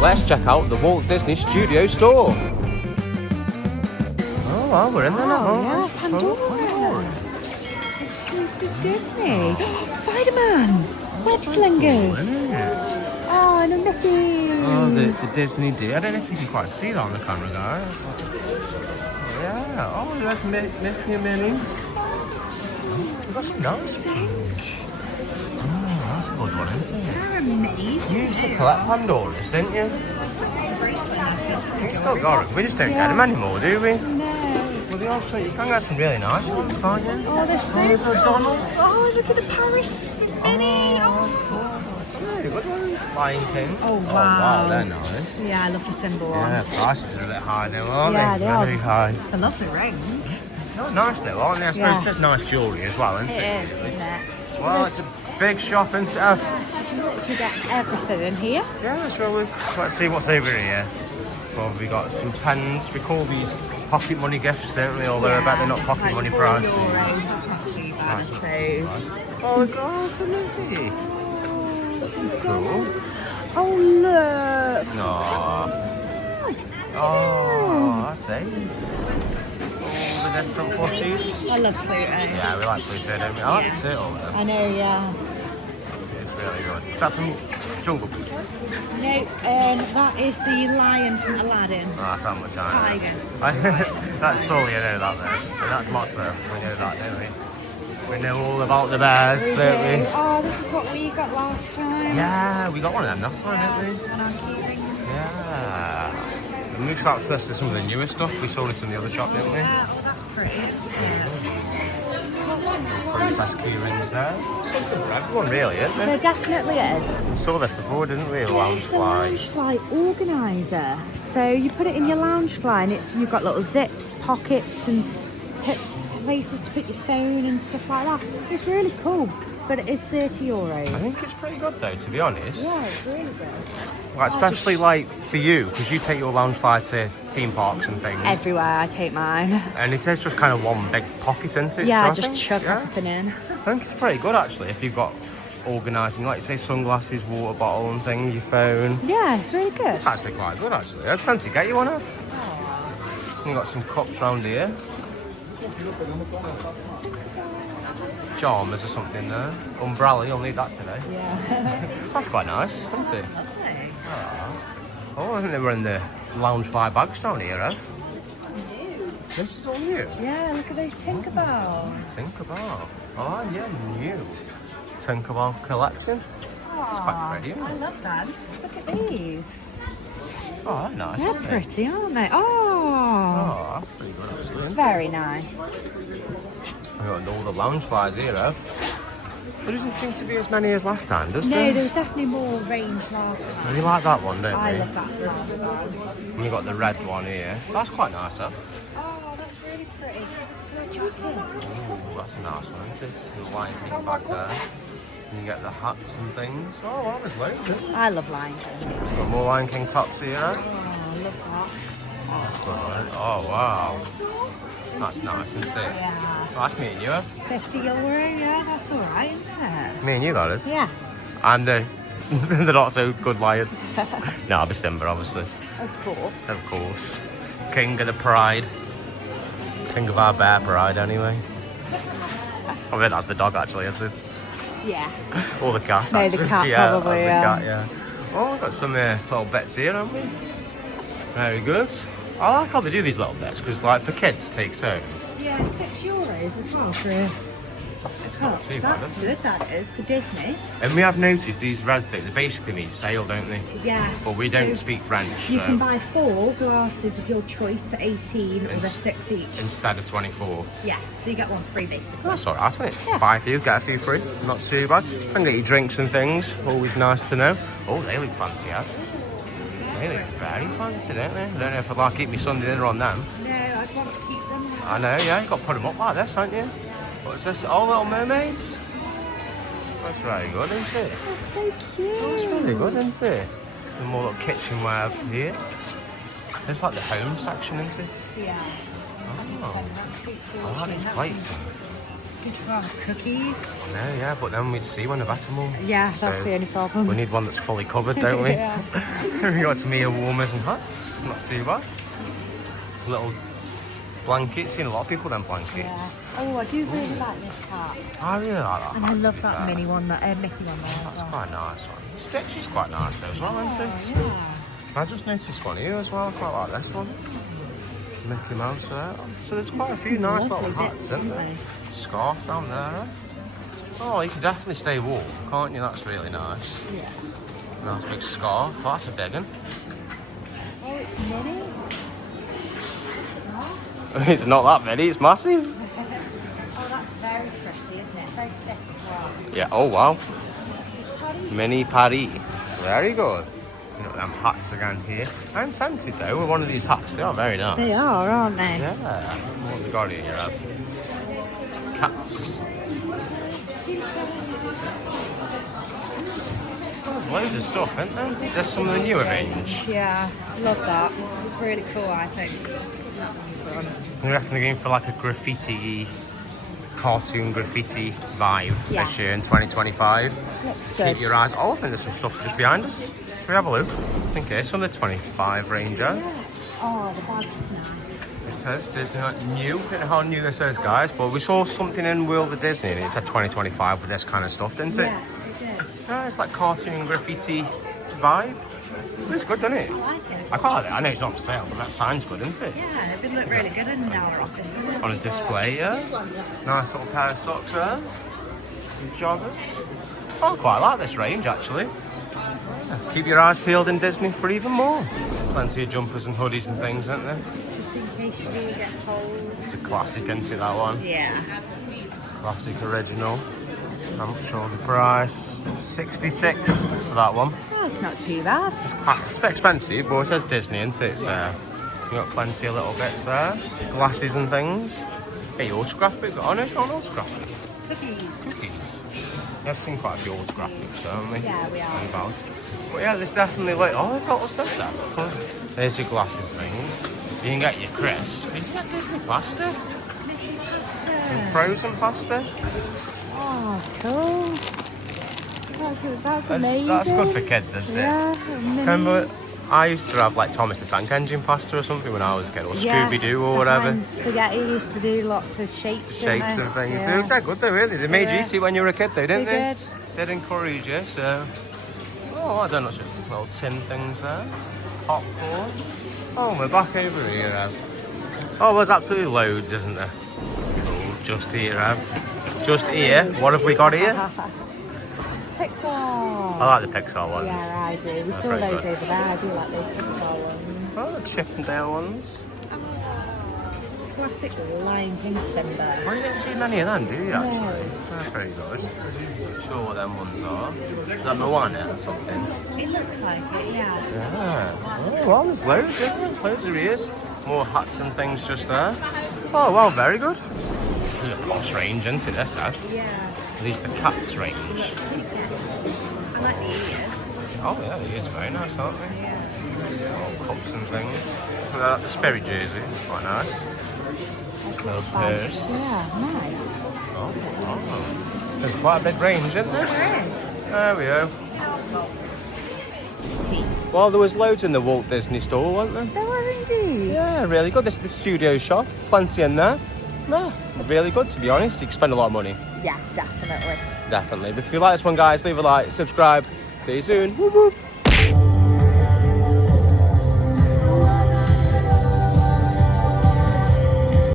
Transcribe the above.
let's check out the Walt Disney Studio store. Oh, well, we're in there now. Oh, yeah, Pandora. Exclusive Disney. Spider-Man. Web slingers. Oh, and a Mickey. Oh, the Disney D. I don't know if you can quite see that on the camera, guys. Oh, yeah. Oh, there's Mickey and Minnie. Oh, we've got some nice. That's a good one, isn't it? They're amazing. You used to collect Pandoras, didn't you? You still got it. We just don't get them anymore, do we? No. Well, they also, you can get some really nice ones, can't you? Oh, they're so there's cool. Donald. Oh, look at the Paris with Minnie. That's cool. Really good ones. Lion King. Oh, wow. Oh, wow, they're nice. Yeah, I love the symbol one. Yeah, prices are a bit high now, aren't Yeah, they? they are. Very high. It's a lovely ring. Oh, nice though, aren't they? I suppose Yeah. it says nice jewellery as well, isn't it? It is, isn't it? Well, it's a big shop, isn't it? You can literally get everything in here. Yeah, shall we? Let's see what's over here. Well, we got some pens. We call these pocket money gifts, don't we? Although I bet they're not pocket like money €4. prices. That's not too bad, I suppose. Oh, God, look at That's cool. Oh, look. Aww. Oh, that's ace. All the different plushies. I love Pluto. Yeah, we like Pluto, don't we? I like the turtle though. I know, yeah. It's really good. Is that from Jungle Book? No, that is the lion from Aladdin. Oh, that's how much I know. Tiger. That's solely, I know that though. But that's Lotso. We know that, don't we? We know all about the bears, don't we? Oh, this is what we got last time. Yeah, we got one of them last time, didn't we? And our key rings. Yeah. And we've started to list some of the newer stuff. We saw it in the other shop, didn't we? Yeah, oh, that's pretty, isn't it? Princess key rings there. Something for everyone, really, isn't there? There definitely is. We saw this before, didn't we? It's a Loungefly. Loungefly organiser. So you put it in your Loungefly and you've got little zips, pockets and places to put your phone and stuff like that. It's really cool, but it is €30. I think it's pretty good though, to be honest. Yeah, it's really good. Like, especially like for you, because you take your Loungefly to theme parks and things. Everywhere I take mine. And it is just kind of one big pocket, isn't it? Yeah, So I just chuck everything in. I think it's pretty good actually if you've got organising, like you say, sunglasses, water bottle and thing, your phone. Yeah, it's really good. It's actually quite good actually. I'd tend to get you one of. You've got some cups round here. Charmers or something there. Umbrella, you'll need that today. Yeah. That's quite nice, isn't it? Lovely. Oh, I think they were in the Loungefly bags down here, eh? This is new. This is all new. Yeah, look at those Tinkerbells. Tinkerbell. Oh, yeah, new. Tinkerbell collection. It's quite pretty, isn't I it? love them. Look at these. Oh, they're nice, They're aren't they? pretty, aren't they? Oh, Oh, that's pretty good actually, isn't it? very nice. We've got all the Loungeflies here, eh? There doesn't seem to be as many as last time, does No, there? there was definitely more range last time. We like that one, don't I we? love that one. And we've got the red one here. That's quite nice, huh? Oh, that's really pretty. Like tricky. Ooh, that's a nice one, isn't it? The Lion King back there. And you get the hats and things. Oh, well, there's loads, isn't there? I love Lion King. Got more Lion King tops here, eh? Oh, I love that. Oh, that's good, right? Oh, wow. That's nice, isn't it? Yeah. Oh, that's me and you, eh? €50, yeah, that's alright, isn't it? Me and you, that is. Yeah, And the not so good lion. No, I'll be Simba, obviously. of course. Of course. King of the pride. King of our bear pride, anyway. I bet that's the dog, actually, isn't it? Yeah. Or the cat, No, the actually. cat, yeah, probably, that's the yeah. cat, yeah. Oh, we've got some little bets here, haven't we? Very good. I like how they do these little bets, because, like, for kids, it takes home. Yeah, €6 as well for a It's not too bad, That's is it? good, that is, for Disney. And we have noticed these red things, they basically mean sale, don't they? Yeah. But we don't speak French, You so can buy 4 glasses of your choice for 18 or they're 6 each. instead of 24. Yeah, so you get one free basically. That's alright, isn't it? Yeah. Buy a few, get a few free. Not too bad. And get your drinks and things. Always nice to know. Oh, they look fancy, yeah. They look very fancy, don't they? I don't know if I'd like to keep my Sunday dinner on them. No, I'd want to keep them. I know, yeah. You've got to put them up like this, haven't you? What's this? Oh, Little Mermaids? That's very good, isn't it? They're so cute. That's really good, isn't it? Some more little kitchenware here. There's like the home section, isn't it? Yeah. Oh, I like these plates. Good for cookies. Yeah, but then we'd see when they've had them all. Yeah, that's So the only problem. We need one that's fully covered, don't we? Yeah. We got some ear warmers and hats. Not too bad. Little blankets. Seen a lot of people them blankets. Yeah. Oh, I do really like this hat. I really like that. And I hat, to love be that fair. Mickey one there That's as well. quite a nice one. The stitch is quite nice though as well, isn't it? Yeah. I just noticed one here as well. I quite like this one. Mickey Mouse there. So there's quite a few nice little Lovely hats, bits, isn't aren't there? Scarf down there. Oh, you can definitely stay warm, can't you? That's really nice. Yeah. Nice big scarf. Oh, that's a big one. Oh, it's mini. It's not that many, it's massive. Oh, that's very pretty, isn't it? Very thick as well. Yeah, oh wow. Paris. Mini Paris. Very good. You know, them hats again here. I'm tempted though with one of these hats. They are very nice. They are, aren't they? Yeah. What have we got here? Cats. There's loads of stuff, isn't there? Is this some of the newer range? Yeah, love that. It's really cool, I think. We reckon they're going for like a graffiti, cartoon graffiti vibe Yeah. this year in 2025. Looks good. Keep your eyes. Oh, I think there's some stuff just behind us. Should we have a look? I think it's on the 25 range. Yeah. Oh, the bag's nice. It says Disneyland new. I don't know how new this is, guys, but we saw something in World of Disney and it said 2025 with this kind of stuff, didn't it? Yeah, it did. Yeah, it's like cartoon graffiti vibe. It's good, doesn't it? I like it. I quite like it. I know it's not for sale, but that sign's good, isn't it? Yeah, it would look really good in our office. Wouldn't it? On a display, yeah. Nice little pair of socks there. Some joggers. Oh, I quite like this range, actually. Yeah. Keep your eyes peeled in Disney for even more. Plenty of jumpers and hoodies and things, aren't there? Just in case you do get cold. It's a classic, isn't it, that one? Yeah. Classic original. I'm sure the price. 66 for that one. Oh, it's not too bad. It's a bit expensive, but it says Disney, isn't it? So you've got plenty of little bits there. Glasses and things. Hey, your autograph book. Oh no, it's not an autograph book. Cookies. Cookies. I've seen quite a few autograph books, haven't we? Yeah, we are. And bells. But yeah, there's definitely like, oh, what's this then? There's your glasses things. You can get your crisp. You can get Disney pasta. Mickey pasta. And frozen pasta. Oh, cool. That's amazing. That's good for kids, isn't it? Yeah, Remember, I used to have like Thomas the Tank Engine pasta or something when I was a kid, or Yeah, Scooby-Doo or the whatever. Heinz spaghetti used to do lots of shapes. didn't Shapes they? and things. Yeah. They're good though, really. They made you Yeah. eat it when you were a kid though, didn't they? They did. They'd encourage you, so... Oh, I don't know, little tin things there. Popcorn. Oh, we're back over here, Ev. Oh, there's absolutely loads, isn't there? Oh, just here, Ev. Just here. What have we got here? Pixar. I like the Pixar ones. Yeah, I do. We saw very those good. over there. I do like those Pixar ones. Oh, the Chip and Dale ones. Classic Lion King Simba. Well, you don't see many of them, do you, actually? No. They're very good. Not sure what them ones are. Is that Moana or something? It looks like it, yeah. Yeah. Oh, well, there's loads, isn't there? Loads of ears. More hats and things just there. Oh, well, very good. This is a posh range, isn't it, this, Ed? Yeah. These are the cats range. I like the ears. Oh, yeah, the ears are very nice, aren't they? Yeah. All cups and things. I like the Sperry jersey, quite nice. Little purse. Yeah, nice. Oh. There's quite a big range, isn't there? There is. There we go. Well, there was loads in the Walt Disney store, weren't there? There was indeed. Yeah, really good. This is the studio shop. Plenty in there. Yeah, really good, to be honest. You can spend a lot of money. Yeah, definitely. Definitely. But if you like this one, guys, leave a like, subscribe. See you soon. Whoop, whoop.